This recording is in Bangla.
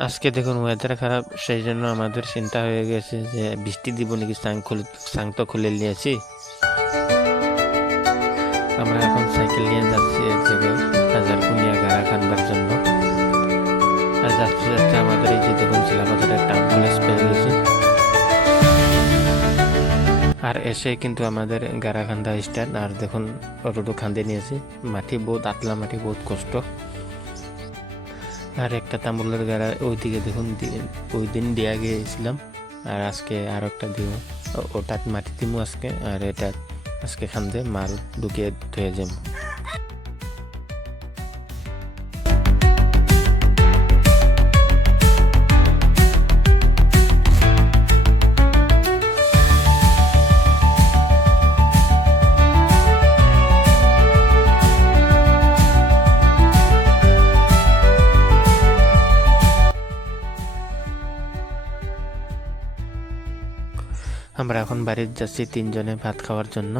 আজকে দেখুন ওয়েদার খারাপ, সেই জন্য আমাদের চিন্তা হয়ে গেছে যে বৃষ্টি দিব নাকি। সাং তো খুলে নিয়েছি। আমরা এখন সাইকেল নিয়ে যাচ্ছি এক জায়গায় হাজারকুনিয়া গাড়া খানবার জন্য। আর যাচ্ছে যাচ্ছে আমাদের এই যে দেখুন চিলাপাথরের টাউন কলেজ পেয়ে গেছি। আর এসে কিন্তু আমাদের গারাখান্দা স্ট্যান্ড। আর দেখুন অটোটো খান্দে নিয়েছি। মাটি বহুত আতলা মাটি, বহুত কষ্ট। আর একটা তামুলের গাড়া ওইদিকে দেখুন, ওই দিন দিয়া গিয়েছিলাম। আর আজকে আর একটা দিব, ওটাত মাটি দিমু আজকে। আর এটা আজকে খান্দে মাল ঢুকিয়ে ধুয়ে যাম। আমরা এখন বাড়িতে যাচ্ছি 3 জনে ভাত খাওয়ার জন্য।